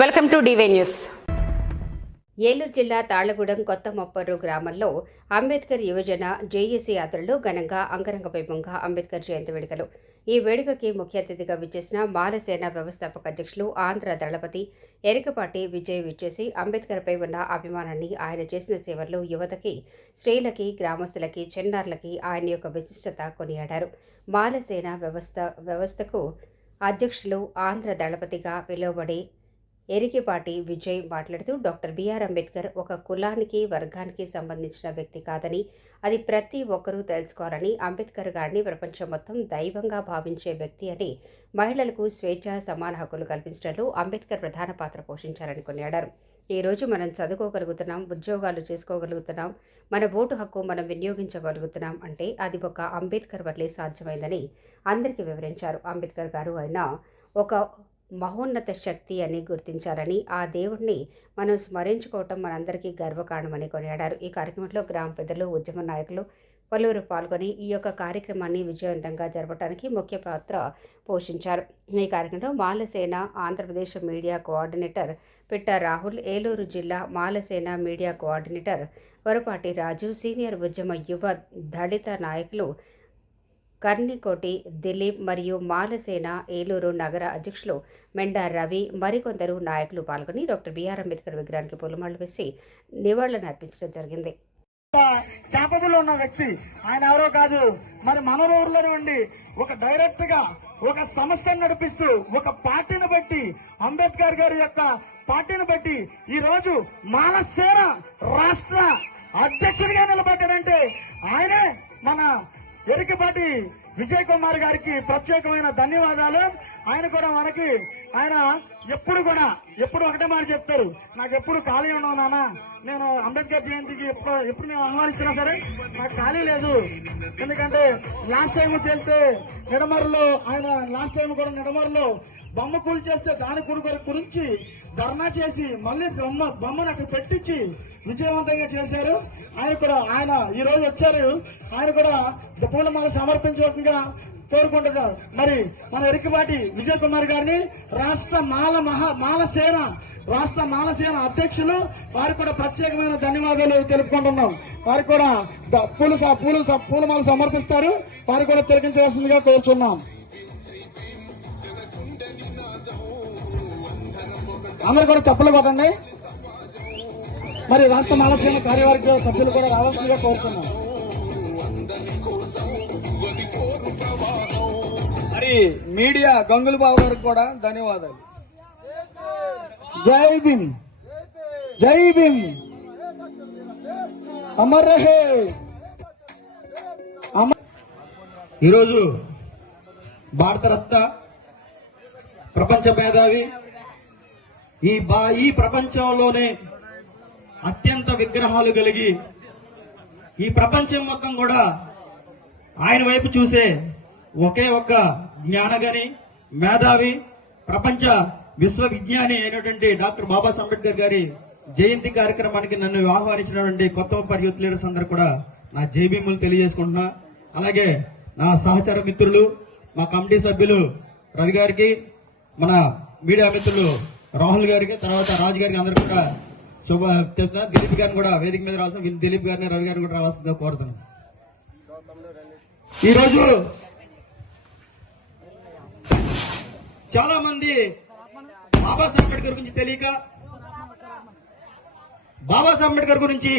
Welcome to DY news. Eluru జిల్లా తాళ్లగూడెం కొత్త మొప్పర్రు గ్రామంలో అంబేద్కర్ యువజన జేఏసీ ఆధ్వర్యంలో ఘనంగా అంగరంగ వైభవంగా అంబేద్కర్ జయంతి వేడుకలు. ఈ వేడుకకి ముఖ్య అతిథిగా విచ్చేసిన మాలసేన వ్యవస్థాపక అధ్యక్షులు ఆంధ్ర దళపతి ఎరికపాటి విజయ్ విచ్చేసి అంబేద్కర్పై ఉన్న అభిమానాన్ని, ఆయన చేసిన సేవల్లో యువతకి, స్త్రీలకి, గ్రామస్తులకి, చిన్నారులకి ఆయన యొక్క విశిష్టత కొనియాడారు. మాలసేన వ్యవస్థకు అధ్యక్షులు ఆంధ్ర దళపతిగా పిలువబడే ఎరికిపాటి విజయ్ మాట్లాడుతూ డాక్టర్ బిఆర్ అంబేద్కర్ ఒక కులానికి, వర్గానికి సంబంధించిన వ్యక్తి కాదని, అది ప్రతి ఒక్కరూ తెలుసుకోవాలని, అంబేద్కర్ గారిని ప్రపంచం మొత్తం దైవంగా భావించే వ్యక్తి అని, మహిళలకు స్వేచ్ఛ, సమాన హక్కులు కల్పించడంలో అంబేద్కర్ ప్రధాన పాత్ర పోషించారని కొనియాడారు. ఈ రోజు మనం చదువుకోగలుగుతున్నాం, ఉద్యోగాలు చేసుకోగలుగుతున్నాం, మన ఓటు హక్కు మనం వినియోగించగలుగుతున్నాం అంటే అది ఒక అంబేద్కర్ వల్లే సాధ్యమైందని అందరికీ వివరించారు. అంబేద్కర్ గారు ఆయన ఒక మహోన్నత శక్తి అని గుర్తించారని, ఆ దేవుడిని మనం స్మరించుకోవటం మనందరికీ గర్వకారణమని కొనియాడారు. ఈ కార్యక్రమంలో గ్రామ పెద్దలు, ఉద్యమ నాయకులు పలువురు పాల్గొని ఈ యొక్క కార్యక్రమాన్ని విజయవంతంగా జరపడానికి ముఖ్య పాత్ర పోషించారు. ఈ కార్యక్రమంలో మాలసేన ఆంధ్రప్రదేశ్ మీడియా కోఆర్డినేటర్ పిట్ట రాహుల్, ఏలూరు జిల్లా మాలసేన మీడియా కోఆర్డినేటర్ వరపాటి రాజు, సీనియర్ ఉద్యమ యువ దళిత నాయకులు కర్నికోటి దిలీప్ మరియు మాలసేన ఏలూరు నగర అధ్యక్షులు మెండా రవి మరికొందరు నాయకులు పాల్గొని డాక్టర్ బిఆర్ అంబేద్కర్ విగ్రహానికి పూలమాలలు వేసి నివాళులను అర్పించడం జరిగింది. క్యాపబుల్ ఉన్న వ్యక్తి ఆయన ఎవరో కాదు, మరి మన ఊర్లోనే ఉండి ఒక డైరెక్ట్ గా ఒక సంస్థను నడిపిస్తూ ఒక పార్టీని బట్టి, అంబేద్కర్ గారి యొక్క పార్టీని బట్టి ఈ రోజు మాలసేన రాష్ట్ర అధ్యక్షుడిగా నిలబడ్డాడంటే ఆయనే మన ఎరికపాటి విజయ్ కుమార్ గారికి ప్రత్యేకమైన ధన్యవాదాలు. ఆయన కూడా మనకి ఆయన ఎప్పుడు ఒకటే మాట చెప్తారు, నాకు ఎప్పుడు ఖాళీ ఉండవు నాన్న, నేను అంబేద్కర్ జయంతికి ఎప్పుడు నేను ఆహ్వానించినా సరే నాకు ఖాళీ లేదు. ఎందుకంటే లాస్ట్ టైం చేస్తే నిడమరులో ఆయన నిడమరులో బొమ్మ కూలి చేస్తే దాని గురించి ధర్నా చేసి మళ్ళీ బొమ్మను అక్కడ పెట్టించి విజయవంతంగా చేశారు. ఆయన ఈ రోజు వచ్చారు, ఆయన కూడా పూలమాల సమర్పించవలసిందిగా కోరుకుంటున్నారు. మరి మన ఎరికపాటి విజయ్ కుమార్ గారిని రాష్ట్ర మాలసేన అధ్యక్షులు వారికి కూడా ప్రత్యేకమైన ధన్యవాదాలు తెలుపుకుంటున్నాం. వారికి కూడా పూలమాల సమర్పిస్తారు, వారికి కూడా తిలకించవలసిందిగా కోరుచున్నాం. అందరూ కూడా చప్పలు కొట్టండి. మరి రాష్ట్ర మాలసేన కార్యవర్గ సభ్యులు కూడా రావాల్సిందిగా కోరుతున్నాం. మరి మీడియా గంగులు బాబు గారికి కూడా ధన్యవాదాలు. జై భీమ్, జై భీమ్, అమర్ రహే. ఈరోజు భారతరత్న, ప్రపంచ మేధావి, ఈ ప్రపంచంలోనే అత్యంత విగ్రహాలు కలిగి ఈ ప్రపంచం మొత్తం కూడా ఆయన వైపు చూసే ఒకే ఒక్క జ్ఞానగని, మేధావి, ప్రపంచ విశ్వవిజ్ఞాని అయినటువంటి డాక్టర్ బాబాసాహెబ్ అంబేద్కర్ గారి జయంతి కార్యక్రమానికి నన్ను ఆహ్వానించినటువంటి కొత్త యూత్ లీడర్స్ అందరూ కూడా నా జైభీములు తెలియజేసుకుంటున్నా. అలాగే నా సహచర మిత్రులు, మా కమిటీ సభ్యులు రవి గారికి, మన మీడియా మిత్రులు రాహుల్ గారికి, తర్వాత రాజు గారికి అందరికీ కూడా చెప్తున్నా. దిలీప్ గారిని కూడా వేదిక మీద రావాల్సిన, దిలీప్ గారిని, రవి గారిని కూడా రావాల్సిందిగా కోరుతున్నాను. ఈరోజు చాలా మంది బాబాసాహెబ్ అంబేద్కర్ గురించి తెలియక, బాబాసాహెబ్ అంబేద్కర్ గురించి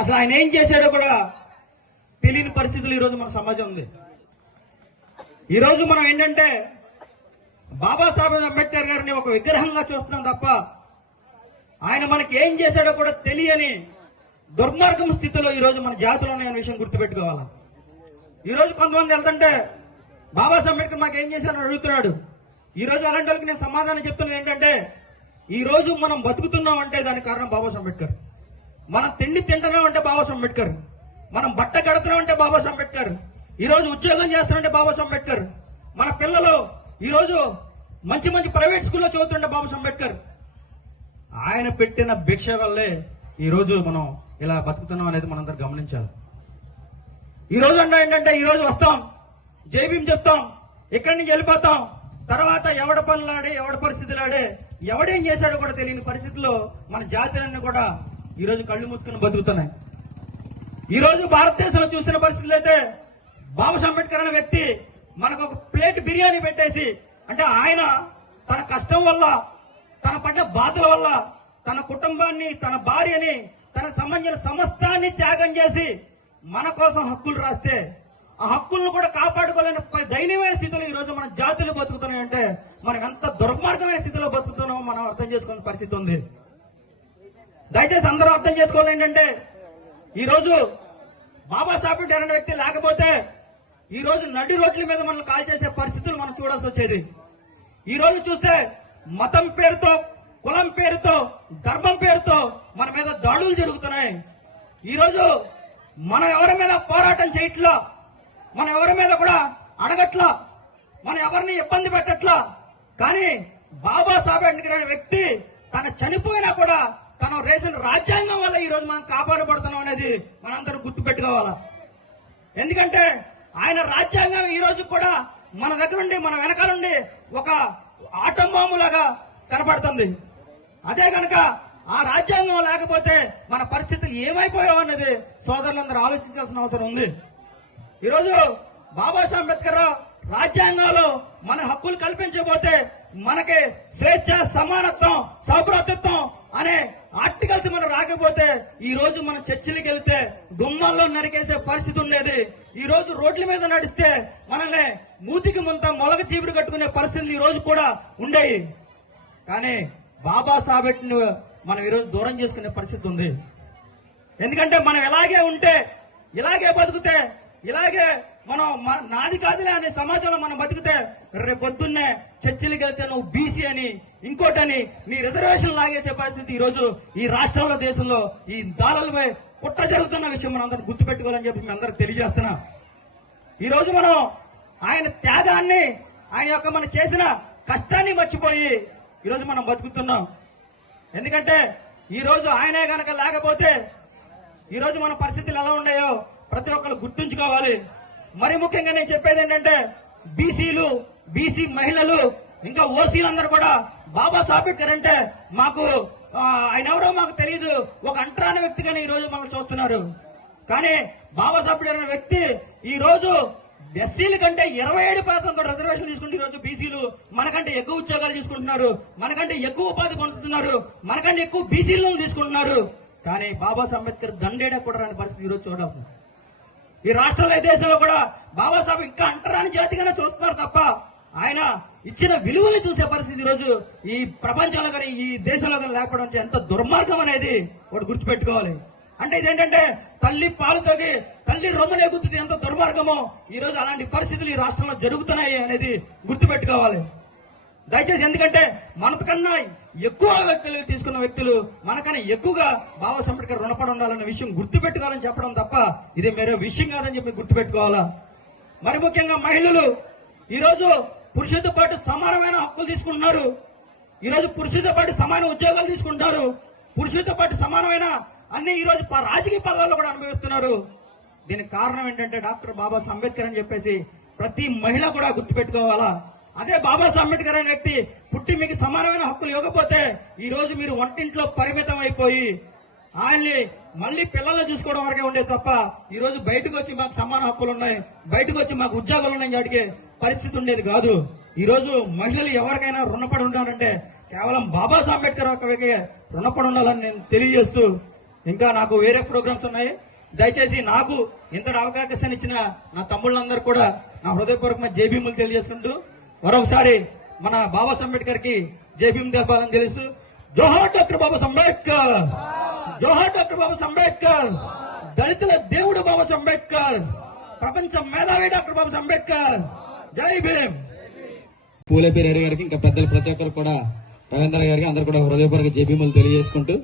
అసలు ఆయన ఏం చేశాడో కూడా తెలియని పరిస్థితులు ఈరోజు మన సమాజం ఉంది. ఈరోజు మనం ఏంటంటే బాబాసాహెబ్ అంబేద్కర్ గారిని ఒక విగ్రహంగా చూస్తున్నాం తప్ప ఆయన మనకి ఏం చేశాడో కూడా తెలియని దుర్మార్గం స్థితిలో ఈరోజు మన జాతులు ఉన్నాయన్న విషయం గుర్తుపెట్టుకోవాలి. ఈరోజు కొంతమంది వెళ్తుంటే బాబాసాహెబ్ అంబేద్కర్ మాకు ఏం చేశాడని అడుగుతున్నాడు. ఈ రోజు అలాంటి వాళ్ళకి నేను సమాధానం చెప్తున్నది ఏంటంటే, ఈ రోజు మనం బతుకుతున్నాం అంటే దానికి కారణం బాబాసాహెబ్ అంబేద్కర్. మనం తిండి తింటున్నాం అంటే బాబాసాహెబ్ అంబేద్కర్, మనం బట్ట కడుతున్నాం అంటే బాబాసాహెబ్ అంబేద్కర్, ఈ రోజు ఉద్యోగం చేస్తున్నామంటే బాబాసాహెబ్ అంబేద్కర్, మన పిల్లలు ఈ రోజు మంచి ప్రైవేట్ స్కూల్లో చదువుతుంటే బాబాసాహెబ్ అంబేద్కర్. ఆయన పెట్టిన భిక్ష వల్లే ఈ రోజు మనం ఇలా బతుకుతున్నాం అనేది మనందరూ గమనించాలి. ఈ రోజు ఏంటంటే, ఈ రోజు వస్తాం, జై భీమ్ చెప్తాం, ఇక్కడి నుంచి వెళ్ళిపోతాం, తర్వాత ఎవడ పనులాడే ఎవడ పరిస్థితులాడే ఎవడేం చేశాడో కూడా తెలియని పరిస్థితుల్లో మన జాతులన్నీ కూడా ఈరోజు కళ్ళు మూసుకుని బతుకుతున్నాయి. ఈరోజు భారతదేశంలో చూసిన పరిస్థితులు అయితే బాబాసాహెబ్ అంబేద్కర్ అనే వ్యక్తి మనకు ఒక ప్లేట్ బిర్యానీ పెట్టేసి, అంటే ఆయన తన కష్టం వల్ల, తన పడ్డ బాధల వల్ల తన కుటుంబాన్ని, తన భార్యని, తనకు సంబంధించిన సమస్తాన్ని త్యాగం చేసి మన కోసం హక్కులు రాస్తే ఆ హక్కులను కూడా కాపాడుకోలేని దయనీయమైన స్థితిలో ఈ రోజు మన జాతులు బతుకుతున్నాయంటే మనం ఎంత దుర్మార్గమైన స్థితిలో బతుకుతున్నామో మనం అర్థం చేసుకునే పరిస్థితి ఉంది. దయచేసి అందరూ అర్థం చేసుకోవాలి ఏంటంటే ఈ రోజు బాబాసాహెబ్ అంబేద్కర్ అనే వ్యక్తి లేకపోతే ఈ రోజు నడి రోడ్ల మీద మనం కాల్ చేసే పరిస్థితులు మనం చూడాల్సి వచ్చేది. ఈ రోజు చూస్తే మతం పేరుతో, కులం పేరుతో, ధర్మం పేరుతో మన మీద దాడులు జరుగుతున్నాయి. ఈ రోజు మనం ఎవరి మీద పోరాటం చేయట్లా, మనం ఎవరి మీద కూడా అడగట్లా, మనం ఎవరిని ఇబ్బంది పెట్టట్లా. కానీ బాబాసాహెబ్ అంబేద్కర్ అనే వ్యక్తి తన చనిపోయినా కూడా తన రేసిన రాజ్యాంగం వల్ల ఈ రోజు మనం కాపాడబడుతున్నాం అనేది మనందరూ గుర్తుపెట్టుకోవాలా. ఎందుకంటే ఆయన రాజ్యాంగం ఈ రోజు కూడా మన దగ్గర ఉండి, మన వెనకాలండి ఒక ఆటం బాంబు లాగా కనపడుతుంది. అదే కనుక ఆ రాజ్యాంగం లేకపోతే మన పరిస్థితులు ఏమైపోయావు అన్నది సోదరులందరూ ఆలోచించాల్సిన అవసరం ఉంది. ఈరోజు బాబాసాహెబ్ అంబేద్కర్ రాజ్యాంగంలో మన హక్కులు కల్పించబోతే మనకి స్వేచ్ఛ, సమానత్వం, సౌభ్రాతృత్వం అనే ఆర్టికల్స్ మనం రాకపోతే ఈ రోజు మన చర్చిలకు వెళ్తే గుమ్మాల్లో నరికేసే పరిస్థితి ఉండేది. ఈ రోజు రోడ్ల మీద నడిస్తే మనల్ని మూతికి ముంత మొలక చీపురు కట్టుకునే పరిస్థితులు ఈ రోజు కూడా ఉండేవి. కానీ బాబాసాహెబ్ని మనం ఈరోజు దూరం చేసుకునే పరిస్థితి ఉంది. ఎందుకంటే మనం ఇలాగే ఉంటే, ఇలాగే బతికితే, ఇలాగే మనం నాది కాదులే అనే సమాజంలో మనం బతికితే రేపు పొద్దున్నే చర్చిలకు వెళ్తే నువ్వు బీసీ అని, ఇంకోటని నీ రిజర్వేషన్ లాగేసే పరిస్థితి ఈ రోజు ఈ రాష్ట్రంలో, దేశంలో ఈ దాడులపై కుట్ర జరుగుతున్న విషయం మనం అందరం గుర్తుపెట్టుకోవాలని చెప్పి మేము అందరికి తెలియజేస్తున్నాం. ఈ రోజు మనం ఆయన త్యాగాన్ని, ఆయన యొక్క మనం చేసిన కష్టాన్ని మర్చిపోయి ఈరోజు మనం బతుకుతున్నాం. ఎందుకంటే ఈ రోజు ఆయనే గనక లేకపోతే ఈ రోజు మన పరిస్థితులు ఎలా ఉన్నాయో ప్రతి ఒక్కరు గుర్తుంచుకోవాలి. మరి ముఖ్యంగా నేను చెప్పేది ఏంటంటే బీసీలు, బీసీ మహిళలు, ఇంకా ఓసీలందరూ కూడా బాబాసాహెబ్ అంబేద్కర్ అంటే మాకు ఆయన ఎవరో మాకు తెలియదు, ఒక అంటరాని వ్యక్తిగానే ఈ రోజు మనం చూస్తున్నారు. కానీ బాబాసాహెబ్ అంబేద్కర్ అనే వ్యక్తి ఈ రోజు ఎస్సీల కంటే 27% రిజర్వేషన్ తీసుకుంటే ఈ రోజు బీసీలు మనకంటే ఎక్కువ ఉద్యోగాలు తీసుకుంటున్నారు, మనకంటే ఎక్కువ ఉపాధి పొందుతున్నారు, మనకంటే ఎక్కువ బీసీలను తీసుకుంటున్నారు. కానీ బాబాసాహెబ్ అంబేద్కర్ దండేడా కూడా రాని పరిస్థితి ఈరోజు చూడాలి. ఈ రాష్ట్రంలో, దేశంలో కూడా బాబాసాహెబ్ ఇంకా అంటరాని జాతిగానే చూస్తున్నారు తప్ప ఆయన ఇచ్చిన విలువలు చూసే పరిస్థితి ఈరోజు ఈ ప్రపంచంలో కానీ ఈ దేశంలో కానీ లేకపోవడం ఎంత దుర్మార్గం అనేది ఒకటి గుర్తుపెట్టుకోవాలి. అంటే ఇదేంటంటే తల్లి పాలు తాగి తల్లి రొమ్ములు ఎగుతుంది ఎంత దుర్మార్గమో ఈ రోజు అలాంటి పరిస్థితులు ఈ రాష్ట్రంలో జరుగుతున్నాయి అనేది గుర్తుపెట్టుకోవాలి దయచేసి. ఎందుకంటే మనకన్నా ఎక్కువ వ్యక్తులు తీసుకున్న వ్యక్తులు మనకన్నా ఎక్కువగా బాబాసాహెబ్ అంబేద్కర్ రుణపడి ఉండాలన్న విషయం గుర్తుపెట్టుకోవాలని చెప్పడం తప్ప ఇది మరో విషయం కాదని చెప్పి గుర్తుపెట్టుకోవాలా. మరి ముఖ్యంగా మహిళలు ఈరోజు పురుషులతో పాటు సమానమైన హక్కులు తీసుకుంటున్నారు. ఈరోజు పురుషులతో పాటు సమాన ఉద్యోగాలు తీసుకుంటున్నారు. పురుషులతో పాటు సమానమైన అన్ని ఈ రోజు రాజకీయ పదవుల్లో కూడా అనుభవిస్తున్నారు. దీనికి కారణం ఏంటంటే డాక్టర్ బాబాసాహెబ్ అంబేద్కర్ అని చెప్పేసి ప్రతి మహిళ కూడా గుర్తుపెట్టుకోవాలా. అదే బాబాసాహెబ్ అంబేద్కర్ అనే వ్యక్తి పుట్టి మీకు సమానమైన హక్కులు ఇవ్వకపోతే ఈ రోజు మీరు వంటింట్లో పరిమితం అయిపోయి ఆయన్ని మళ్ళీ పిల్లల్ని చూసుకోవడం వరకే ఉండేది తప్ప ఈ రోజు బయటకు వచ్చి మాకు సమాన హక్కులు ఉన్నాయి, బయటకు వచ్చి మాకు ఉద్యోగాలు ఉన్నాయి అడిగే పరిస్థితి ఉండేది కాదు. ఈ రోజు మహిళలు ఎవరికైనా రుణపడి ఉండాలంటే కేవలం బాబాసాహెబ్ అంబేద్కర్ ఒక్కరికి రుణపడి ఉండాలని నేను తెలియజేస్తూ, ఇంకా నాకు వేరే ప్రోగ్రామ్స్ ఉన్నాయి. దయచేసి నాకు ఇంతటి అవకాశాన్ని ఇచ్చిన నా తమ్ముళ్ళందరూ కూడా నా హృదయపూర్వకమైన జైభీములు తెలియజేసుకుంటూ మరొకసారి మన బాబాసాహెబ్ అంబేద్కర్ కి జైభీం తెలపాలని తెలుసు. జోహార్ డాక్టర్ బాబాసాహెబ్ అంబేద్కర్, జోహార్ డాక్టర్ బాబాసాహెబ్ అంబేద్కర్, దళితుల దేవుడు బాబాసాహెబ్ అంబేద్కర్, ప్రపంచ మేధావి డాక్టర్ బాబాసాహెబ్ అంబేద్కర్. జై భీమ్. పూలే పెరేరి గారికి, ఇంకా పెద్దలు ప్రతి ఒక్కరు కూడా, రవీంద్ర గారికి అందరు కూడా హృదయపూర్వక జైభీములు తెలియజేసుకుంటూ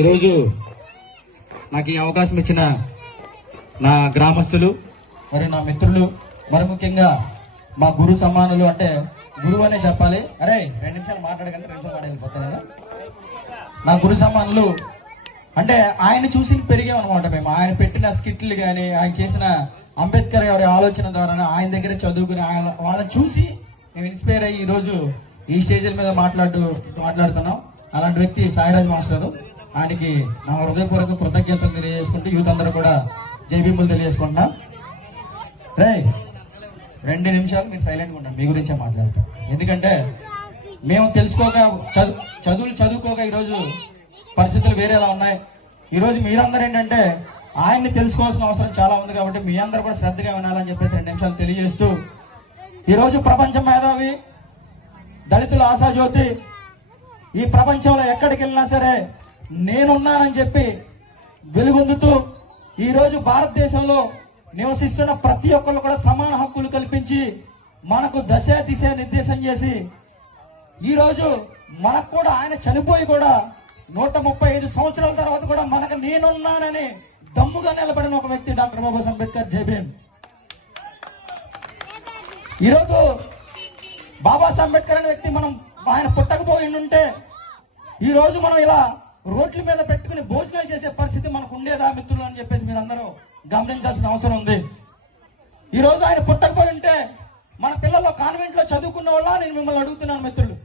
ఈరోజు నాకు ఈ అవకాశం ఇచ్చిన నా గ్రామస్తులు మరియు నా మిత్రులు, మరి ముఖ్యంగా మా గురు సమానులు, అంటే గురువు అనే చెప్పాలి. అరే 2 నిమిషాలు మాట్లాడగంటే 2 నిమిషాలు మాట్లాడిపోతాను కదా. నా గురు సమానులు అంటే ఆయన చూసి పెరిగామన్నమాట మేము. ఆయన పెట్టిన స్కిట్లు కానీ, ఆయన చేసిన అంబేద్కర్ గారి ఆలోచన ద్వారా ఆయన దగ్గర చదువుకుని వాళ్ళని చూసి మేము ఇన్స్పైర్ అయ్యి ఈరోజు ఈ స్టేజ్ల మీద మాట్లాడుతున్నాం. అలాంటి వ్యక్తి సాయిరాజ్ మాస్టర్. ఆయనకి నా హృదయపూర్వక కృతజ్ఞతలు తెలియజేసుకుంటూ యూత్ అందరూ కూడా జైబీములు తెలియజేసుకుంటున్నా. రే 2 నిమిషాలు మీరు సైలెంట్గా ఉంటాం, మీ గురించే మాట్లాడతాం. ఎందుకంటే మేము చదువులు చదువుకోక ఈరోజు పరిస్థితులు వేరేలా ఉన్నాయి. ఈరోజు మీరందరూ ఏంటంటే ఆయన్ని తెలుసుకోవాల్సిన అవసరం చాలా ఉంది. కాబట్టి మీ అందరూ కూడా శ్రద్ధగా వినాలని చెప్పేసి 2 నిమిషాలు తెలియజేస్తూ, ఈరోజు ప్రపంచ మేధావి, దళితుల ఆశాజ్యోతి, ఈ ప్రపంచంలో ఎక్కడికి వెళ్ళినా సరే నేనున్నానని చెప్పి వెలుగొందుతూ ఈరోజు భారతదేశంలో నివసిస్తున్న ప్రతి ఒక్కరు కూడా సమాన హక్కులు కల్పించి మనకు దిశ నిర్దేశం చేసి ఈరోజు మనకు కూడా ఆయన చనిపోయి కూడా 135 సంవత్సరాల తర్వాత కూడా మనకు నేనున్నానని దమ్ముగా నిలబడిన ఒక వ్యక్తి డాక్టర్ బాబాసాహెబ్ అంబేద్కర్. జై భీమ్. ఈరోజు బాబాసాహెబ్ అంబేద్కర్ అనే వ్యక్తి ఆయన పుట్టకపోయి ఉంటే ఈ రోజు మనం ఇలా రోడ్ల మీద పెట్టుకుని భోజనాలు చేసే పరిస్థితి మనకు ఉండేదా మిత్రులు అని చెప్పేసి మీరు అందరూ గమనించాల్సిన అవసరం ఉంది. ఈ రోజు ఆయన పుట్టకపోయి ఉంటే మన పిల్లలు కాన్వెంట్ లో చదువుకున్న వాళ్ళ నేను మిమ్మల్ని అడుగుతున్నాను మిత్రులు.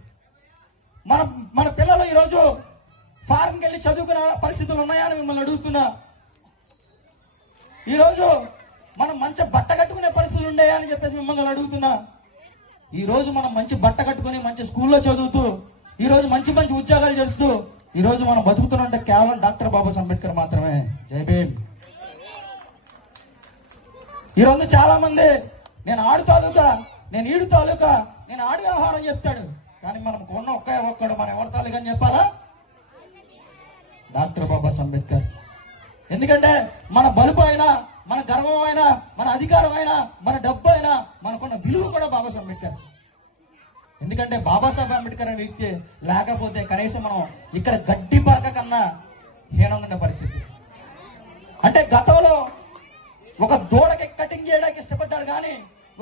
మన పిల్లలు ఈరోజు ఫారెన్కి వెళ్ళి చదువుకునే పరిస్థితులు ఉన్నాయా అని మిమ్మల్ని అడుగుతున్నా. ఈరోజు మనం మంచి బట్ట కట్టుకునే పరిస్థితులు ఉన్నాయా అని చెప్పేసి మిమ్మల్ని అడుగుతున్నా. ఈ రోజు మనం మంచి బట్ట కట్టుకుని మంచి స్కూల్లో చదువుతూ ఈ రోజు మంచి మంచి ఉద్యోగాలు చేస్తూ ఈ రోజు మనం బతుకుతున్నంటే కేవలం డాక్టర్ బాబాసాహెబ్ అంబేద్కర్ మాత్రమే. జై భీమ్. ఈ రోజు చాలా మంది నేను ఆడు తాలూకా, నేను ఈడు తాలూకా, నేను ఆడు వ్యవహారం చెప్తాడు. కానీ మనం కొన్న ఒక్కడు మనం ఎవరి తాలూకా అని చెప్పాలా? డాక్టర్ బాబాసాహెబ్ అంబేద్కర్. ఎందుకంటే మన బలుపు అయినా, మన గర్వం అయినా, మన అధికారం అయినా, మన డబ్బు అయినా, మనకున్న విలువ కూడా బాబాసాహెబ్ అంబేద్కర్. ఎందుకంటే బాబాసాహెబ్ అంబేద్కర్ అనే వ్యక్తి లేకపోతే కనీసం మనం ఇక్కడ గడ్డి పరక కన్నా హీనంగా పరిస్థితి. అంటే గతంలో ఒక దూడకి కటింగ్ చేయడానికి ఇష్టపడ్డాడు కానీ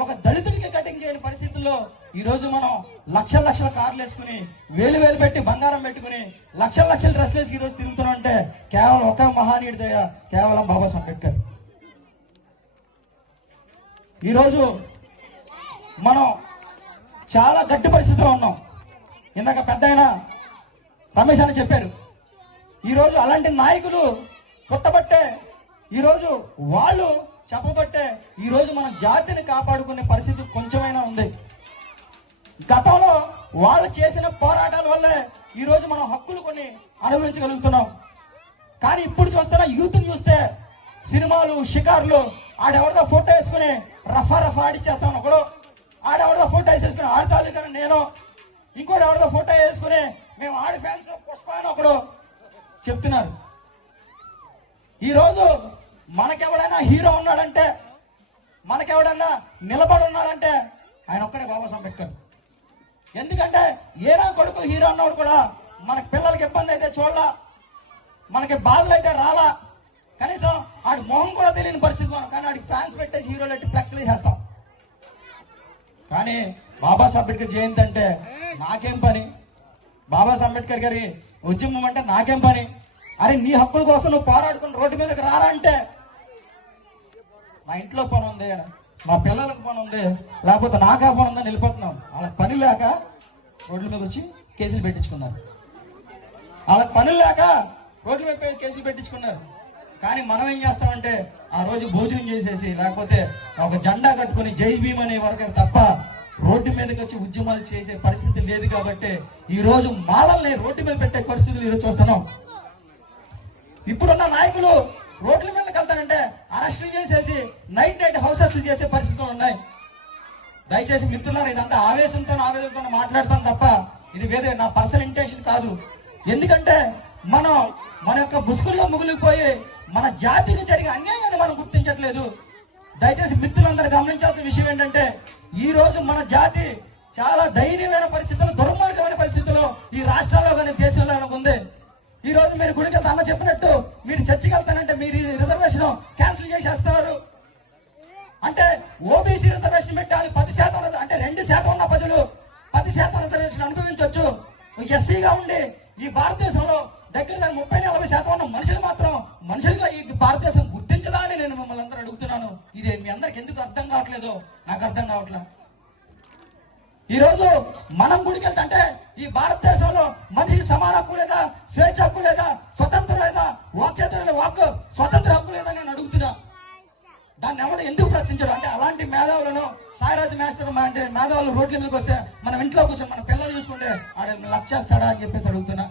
ఒక దళితుడికి కటింగ్ చేయని పరిస్థితుల్లో ఈ రోజు మనం లక్షల కార్లు వేసుకుని వేలు పెట్టి బంగారం పెట్టుకుని లక్షల డ్రెస్ వేసి ఈ రోజు తిరుగుతున్నాం అంటే కేవలం ఒక మహానీయుడి దయ, కేవలం బాబాసాహెబ్ అంబేద్కర్. ఈరోజు మనం చాలా గట్టి పరిస్థితిలో ఉన్నాం. ఇందాక పెద్ద ఆయన రమేష్ అని చెప్పారు. ఈరోజు అలాంటి నాయకులు పుట్టబట్టే ఈరోజు వాళ్ళు చెప్పబట్టే ఈరోజు మన జాతిని కాపాడుకునే పరిస్థితి కొంచెమైనా ఉంది. గతంలో వాళ్ళు చేసిన పోరాటాల వల్లే ఈరోజు మనం హక్కులు కొన్ని అనుభవించగలుగుతున్నాం. కానీ ఇప్పుడు చూస్తున్న యూత్ చూస్తే సినిమాలు, షికార్లు, ఆడెవరిదో ఫోటో వేసుకుని రఫా ఆడిచ్చేస్తాను. ఒకడు ఆడెవరిదో ఫోటో వేసేసుకుని ఆడతాను కానీ నేను, ఇంకోటి ఎవరిదో ఫోటో వేసుకుని మేము ఆడి ఫ్యాన్స్ పుష్ప అని ఒకడు చెప్తున్నారు. ఈరోజు మనకెవడైనా హీరో ఉన్నాడంటే, మనకెవడన్నా నిలబడి ఉన్నాడంటే ఆయన ఒక్కడే బాబాసాహెబ్ అంబేద్కర్. ఎందుకంటే ఏనా కొడుకు హీరో అన్నవాడు కూడా మనకి పిల్లలకి ఇబ్బంది అయితే చూడాల, మనకి బాధలు అయితే రాలా, కనీసం ఆడి మొహం కూడా తెలియని పరిస్థితి మనం. కానీ ఆడికి ఫ్యాన్స్ పెట్టేసి హీరోలు పెట్టి ఫ్లెక్స్లు చేస్తాం. కానీ బాబాసాహెబ్ అంబేద్కర్ జయంతి అంటే నాకేం పని, బాబాసాహెబ్ అంబేద్కర్ గారి ఉద్యమం అంటే నాకేం పని, అరే నీ హక్కుల కోసం నువ్వు పోరాడుకుని రోడ్డు మీదకి రారా అంటే మా ఇంట్లో పని ఉంది, మా పిల్లలకు పని ఉంది, లేకపోతే నాకా పని ఉందని వెళ్ళిపోతున్నాం. వాళ్ళకి పని లేక రోడ్ల మీద వచ్చి కేసులు పెట్టించుకున్నారు. వాళ్ళకి పని లేక రోడ్ల మీద కేసులు పెట్టించుకున్నారు. కానీ మనం ఏం చేస్తామంటే ఆ రోజు భోజనం చేసేసి లేకపోతే ఒక జెండా కట్టుకుని జై భీమ్ అనే వరకు తప్ప రోడ్డు మీదకి వచ్చి ఉద్యమాలు చేసే పరిస్థితి లేదు. కాబట్టి ఈ రోజు మాలల్ని రోడ్డు మీద పెట్టే పరిస్థితులు ఈరోజు చూస్తున్నాం. ఇప్పుడున్న నాయకులు రోడ్ల మీదకి వెళ్తారంటే అరెస్టులు చేసేసి నైట్ హౌస్ అరెస్టులు చేసే పరిస్థితులు ఉన్నాయి. దయచేసి మిత్రులారా, ఇదంతా ఆవేదనతో మాట్లాడతాం తప్ప ఇది వేరే నా పర్సనల్ ఇంటెన్షన్ కాదు. ఎందుకంటే మనం మన యొక్క బుస్కుల్లో ముగిలిపోయి మన జాతికి జరిగే అన్యాయాన్ని మనం గుర్తించట్లేదు. దయచేసి మిత్రులందరూ గమనించాల్సిన విషయం ఏంటంటే ఈ రోజు మన జాతి చాలా దయనీయమైన పరిస్థితుల్లో, దుర్మార్గమైన పరిస్థితుల్లో ఈ రాష్ట్రాల్లో కానీ దేశంలో ఉంది. ఈ రోజు మీరు గుడికి వెళ్తే అన్న చెప్పినట్టు మీరు చర్చికి వెళ్తానంటే మీరు రిజర్వేషన్ క్యాన్సిల్ చేసేస్తున్నారు. అంటే ఓబీసీ రిజర్వేషన్ పెట్టాలి 10%, అంటే 2% ఉన్న ప్రజలు 10% రిజర్వేషన్ అనుభవించవచ్చు. ఎస్సీగా ఉండి ఈ భారతదేశంలో దగ్గర 30-40% ఉన్న మనుషులు మాత్రం మనుషులుగా ఈ భారతదేశం గుర్తించదా అని నేను మిమ్మల్ని అందరూ అడుగుతున్నాను. ఇది మీ అందరికి ఎందుకు అర్థం కావట్లేదో నాకు అర్థం కావట్లేదు. ఈ రోజు మనం గుడికి వెళ్తుంటే ఈ భారతదేశంలో మనిషికి సమాన హక్కు లేదా, స్వేచ్ఛ హక్కు లేదా, స్వతంత్రం లేదా, వాక్ స్వతంత్ర హక్కు లేదా నేను అడుగుతున్నా. దాన్ని ఎవరు ఎందుకు ప్రశ్నించారు అంటే అలాంటి మేధావులను సాయిరాజు మాస్టర్ అంటే మేధావులు రోడ్ల మీదకి వస్తే మనం ఇంట్లో కూర్చొని మన పిల్లలు చూసుకుంటే ఆడ లక్ చేస్తాడా అని చెప్పేసి అడుగుతున్నా.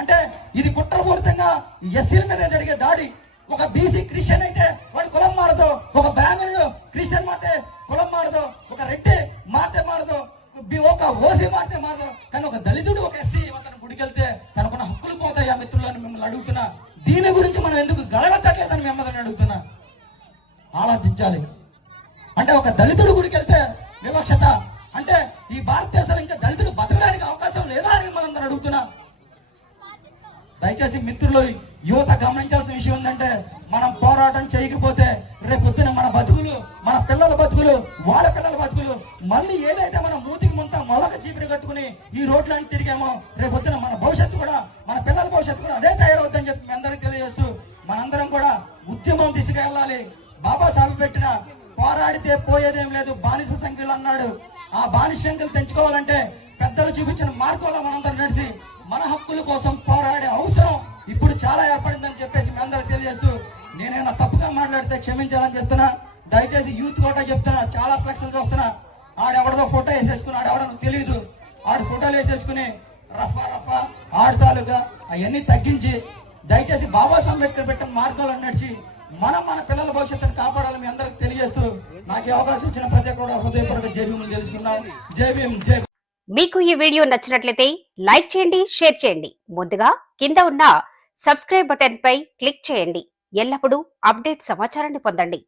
అంటే ఇది కుట్రపూరితంగా ఎస్సీల మీద జరిగే దాడి. ఒక బీసీ క్రిస్టియన్ అయితే వాడి కులం మారదు, ఒక బ్రాహ్మణుడు క్రిస్టియన్ మారితే కులం మారదు, ఒక రెడ్డి మారితే మారదు, ఒక ఓసీ మారితే మారదు. కానీ ఒక దళితుడు ఒక ఎస్సీ అతను గుడికెళ్తే తనకున్న హక్కులు పోతాయా మిత్రులని మిమ్మల్ని అడుగుతున్నా. దీని గురించి మనం ఎందుకు గడవట్లేదని మిమ్మల్ని అడుగుతున్నా. ఆలోచించాలి. అంటే ఒక దళితుడు గుడికి వెళ్తే వివక్షత అంటే ఈ భారతదేశంలో ఇంకా దళితుడు బతకడానికి అవకాశం లేదా అని మిమ్మల్ని అడుగుతున్నా. దయచేసి మిత్రులు, యువత గమనించాల్సిన విషయం ఏంటంటే మనం పోరాటం చేయకపోతే రేపొద్దున మన బతుకులు, మన పిల్లల బతుకులు, వాళ్ళ పిల్లల బతుకులు మళ్ళీ ఏదైతే మన మూతికి ముంత మొలక చీపిరి కట్టుకుని ఈ రోడ్లన్నీ తిరిగామో రేపొద్దున మన భవిష్యత్తు కూడా, మన పిల్లల భవిష్యత్తు కూడా అదే తయారవుద్దని చెప్పి మీ అందరికీ తెలియజేస్తూ మనందరం కూడా ఉద్యమం దిశగా వెళ్ళాలి. బాబాసాహెబ్ పెట్టిన పోరాడితే పోయేదేం లేదు బానిస సంఖ్యలు అన్నాడు. ఆ బానిస సంఖ్యలు తెంచుకోవాలంటే పెద్దలు చూపించిన మార్గంలో మనందరం నడిచి మన హక్కుల కోసం పోరాడే అవసరం ఇప్పుడు చాలా ఏర్పడిందని చెప్పేసి మీ అందరికి తెలియజేస్తూ నేనైనా తప్పుగా మాట్లాడితే క్షమించాలని చెప్తున్నా. దయచేసి యూత్ కోటా చెప్తున్నా, చాలా ఫ్లెక్స్లు చూస్తున్నా. ఆడెవడదో ఫోటో వేసేసుకుని ఆడెవడో తెలియదు, ఆడు ఫోటోలు వేసేసుకుని రఫా ఆడతాలుగా అవన్నీ తగ్గించి దయచేసి బాబాసాహెబ్ అంబేద్కర్ పెట్టిన మార్గాలను నడిచి మనం మన పిల్లల భవిష్యత్తును కాపాడాలని మీ అందరికి తెలియజేస్తూ నాకు అవకాశం ఇచ్చిన ప్రతి ఒక్కరు హృదయపూర్వక జై భీమ్ తెలుసుకున్నాం. జై భీమ్. జై. మీకు ఈ వీడియో నచ్చినట్లయితే లైక్ చేయండి, షేర్ చేయండి. ముందుగా కింద ఉన్న సబ్స్క్రైబ్ బటన్ పై క్లిక్ చేయండి. ఎల్లప్పుడూ అప్డేట్ సమాచారాన్ని పొందండి.